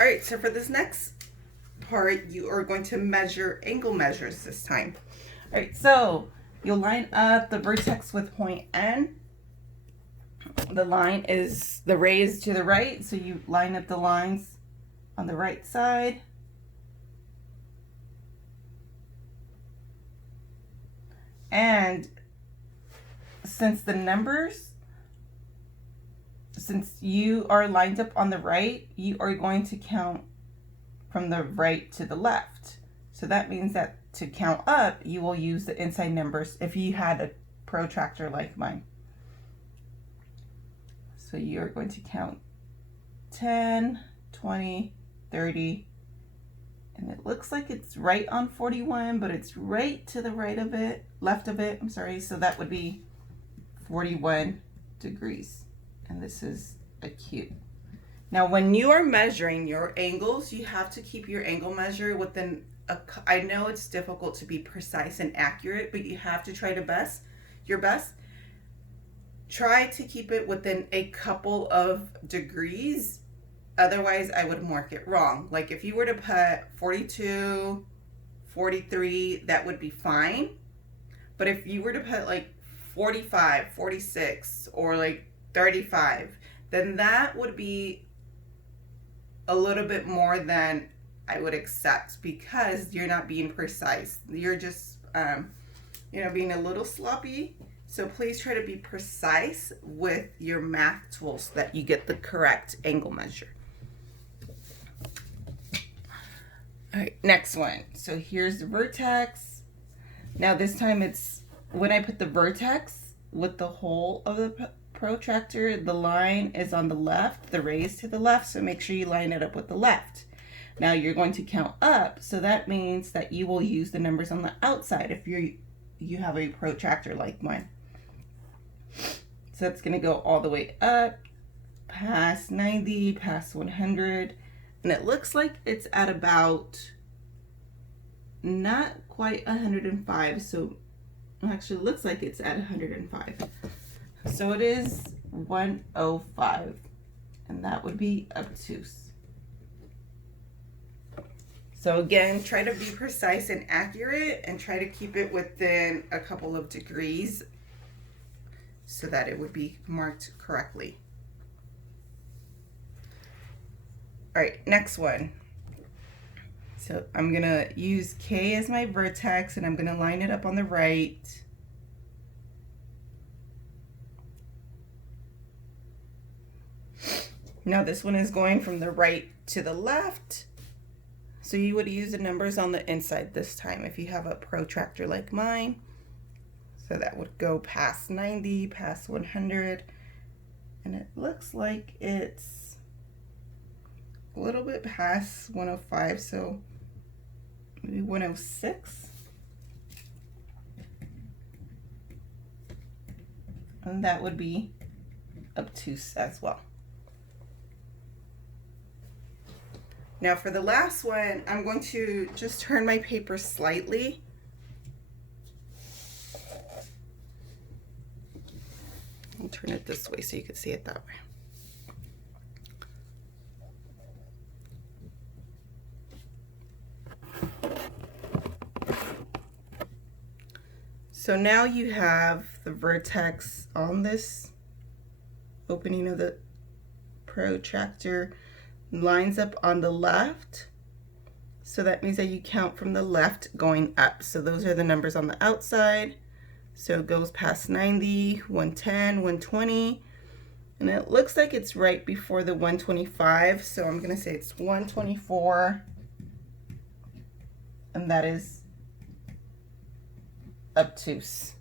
All right, so for this next part, you are going to measure angle measures this time. All right, so you'll line up the vertex with point N. The line is, the ray is to the right, so you line up the lines on the right side. And since you are lined up on the right, you are going to count from the right to the left. So that means that to count up, you will use the inside numbers if you had a protractor like mine. So you're going to count 10, 20, 30, and it looks like it's right on 41, but it's right to the right of it, left of it, I'm sorry, so that would be 41 degrees. And this is a cube. Now, when you are measuring your angles, you have to keep your angle measure within I know it's difficult to be precise and accurate, but you have to try your best. Try to keep it within a couple of degrees. Otherwise, I would mark it wrong. Like if you were to put 42, 43, that would be fine. But if you were to put like 45, 46, or like 35, then that would be a little bit more than I would accept, because you're not being precise. You're just, being a little sloppy. So please try to be precise with your math tools so that you get the correct angle measure. All right, next one. So here's the vertex. Now this time it's, when I put the vertex with the hole of the protractor, the line is on the left, the ray is to the left, so make sure you line it up with the left. Now you're going to count up, so that means that you will use the numbers on the outside if you have a protractor like mine. So it's going to go all the way up, past 90, past 100, and it looks like it's at about not quite 105, so actually it looks like it's at 105. So it is 105, and that would be obtuse. So again, try to be precise and accurate, and try to keep it within a couple of degrees so that it would be marked correctly. All right, next one. So I'm gonna use K as my vertex, and I'm gonna line it up on the right. Now this one is going from the right to the left. So you would use the numbers on the inside this time if you have a protractor like mine. So that would go past 90, past 100, and it looks like it's a little bit past 105, so maybe 106. And that would be obtuse as well. Now for the last one, I'm going to just turn my paper slightly. I'll turn it this way so you can see it that way. So now you have the vertex on this opening of the protractor, lines up on the left. So that means that you count from the left going up. So those are the numbers on the outside. So it goes past 90, 110, 120, and it looks like it's right before the 125. So I'm gonna say it's 124, and that is obtuse.